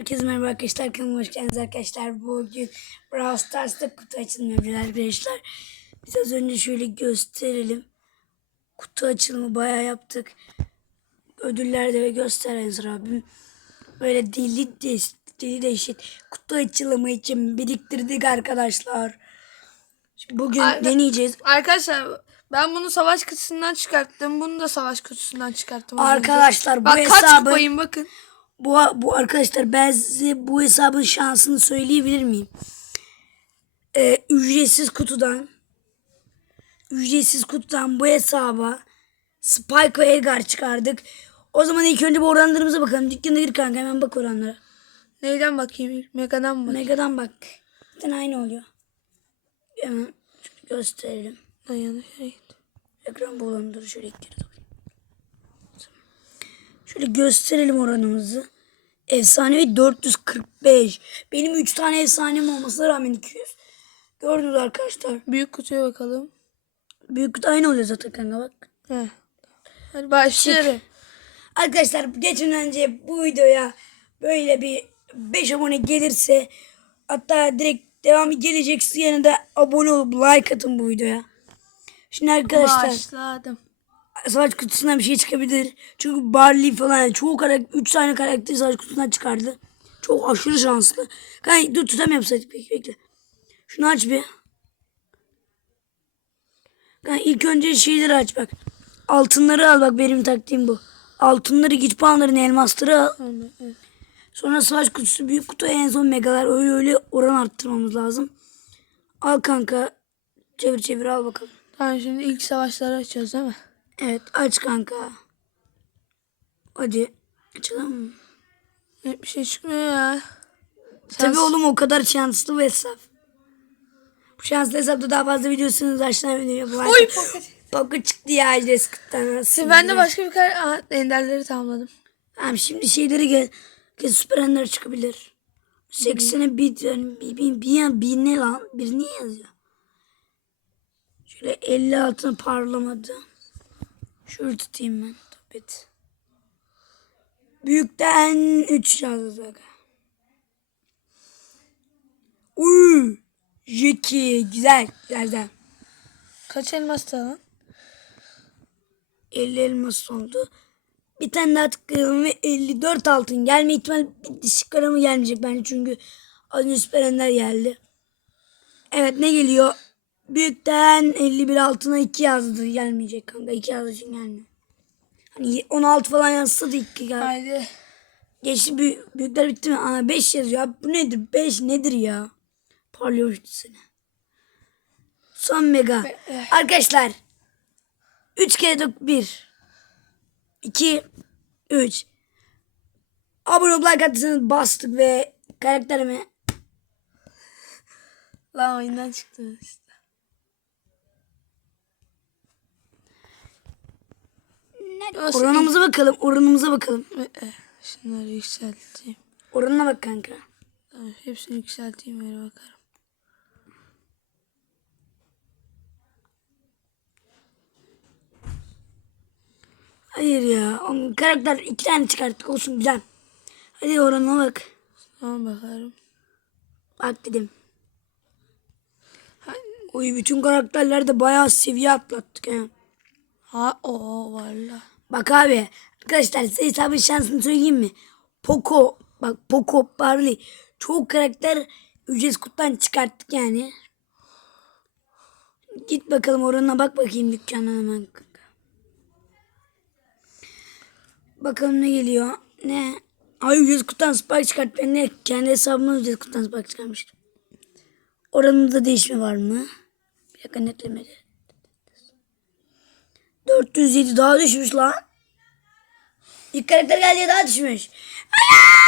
Herkese merhaba arkadaşlar kanalıma hoş geldiniz arkadaşlar. Bugün Brawl Stars'ta kutu açılımı yapacağız arkadaşlar. Biz az önce şöyle gösterelim. Kutu açılımı bayağı yaptık. Ödüllerde ve gösteren abim. Böyle deli, de, deli deşit kutu açılımı için biriktirdik arkadaşlar. Şimdi bugün Ar- deneyeceğiz. Arkadaşlar ben bunu savaş kutusundan çıkarttım. Bunu da savaş kutusundan çıkarttım. Arkadaşlar bu Bak kaç hesabı kupayım bakın. Bu, bu arkadaşlar ben size bu hesabın şansını söyleyebilir miyim? Ee, ücretsiz kutudan ücretsiz kutudan bu hesaba Spike ve Edgar çıkardık. O zaman ilk önce bu oranlarımıza bakalım. Dükkana gir kanka hemen bak oranlara. Neyden bakayım? Mega'dan mı bakayım? Mega'dan bak. Zaten aynı oluyor. Hemen şöyle gösterelim. Yere gittim. Ekran bulandır. Şöyle bakayım. Şöyle gösterelim oranımızı. Efsanevi 445. Benim 3 tane efsanem olmasına rağmen 200. Gördünüz arkadaşlar. Büyük kutuya bakalım. Büyük kutu aynı oluyor zaten kanka bak. Heh. Hadi başlayalım. Arkadaşlar geçen önce bu videoya böyle bir 5 abone gelirse hatta direkt devamı gelecekse yanında abone olup like atın bu videoya. Şimdi arkadaşlar Başladım. Savaş kutusundan bir şey çıkabilir. Çünkü Barley falan yani çoğu karakter 3 tane karakter savaş kutusundan çıkardı. Çok aşırı şanslı. Kanka dur tutamıyorum saydık bekle bekle. Şunu aç bir. Kanka ilk önce şeyleri aç bak. Altınları al bak benim taktiğim bu. Altınları güç puanlarını elmasları al. Sonra savaş kutusu büyük kutu en son megalar öyle öyle oran arttırmamız lazım. Al kanka. Çevir çevir al bakalım. Tamam şimdi ilk savaşları açıyoruz değil mi? Evet aç kanka. Hadi. Açalım? Evet, Bir şey çıkmıyor ya. Tabii oğlum o kadar şanslı bir hesap. Bu şanslı hesapta daha fazla videosunuz aşağıya videoya like. Oy. Poco çıktı ya Ejderskut'tan. Şimdi ben de başka bir kar... Aha, enderleri tamamladım. Tamam şimdi şeyleri gel. Gel süper ender çıkabilir. 80'e bir, yani bir, bir, bir, bir ne lan? Bir niye yazıyor? Şöyle 50 altına parlamadı. Şöyle tutayım ben. Topet. Büyükten 3 yazdı. aga. Uy. Jeki. Güzel. Güzel. güzel. Kaç elmas da lan? 50 elmas oldu. Bir tane daha tıklayalım ve 54 altın. Gelme ihtimal bir dişik karama gelmeyecek bence çünkü az önce süper ender geldi. Evet ne geliyor? Büyükten 51 altına 2 yazdı. Gelmeyecek kanka. 2 yazdığı için gelmiyor. Hani 16 falan yazsa da 2 geldi. Haydi. Geçti büyük, büyükler bitti mi? Ana 5 yazıyor. Abi bu nedir? 5 nedir ya? Parlıyor işte seni. Son mega. Arkadaşlar. 3 kere 1. 2 3 Abone olup like attıysanız bastık ve karakterime Lan oyundan çıktı işte. Nasıl oranımıza bakalım. Oranımıza bakalım. Eh, eh, Şunları yükselteyim. Oranına bak kanka. Tamam, hepsini yükselteyim öyle bakarım. Hayır ya. Karakter iki tane çıkarttık olsun güzel. Hadi oranına bak. Tamam bakarım. Bak dedim. Oy bütün karakterlerde bayağı seviye atlattık ha. Ha o valla. Bak abi arkadaşlar size hesabın şansını söyleyeyim mi? Poco bak Poco Barley çoğu karakter ücretsiz kutudan çıkarttık yani. Git bakalım oranına bak bakayım dükkana hemen. Bakalım ne geliyor. Ne? Ay ücretsiz kutudan spike çıkart. Ben de kendi hesabıma ücretsiz kutudan spike çıkarmıştım. Oranında değişme var mı? Bir dakika netlemedi. 407 daha düşmüş lan. İlk karakter geldiği daha düşmüş. Aa!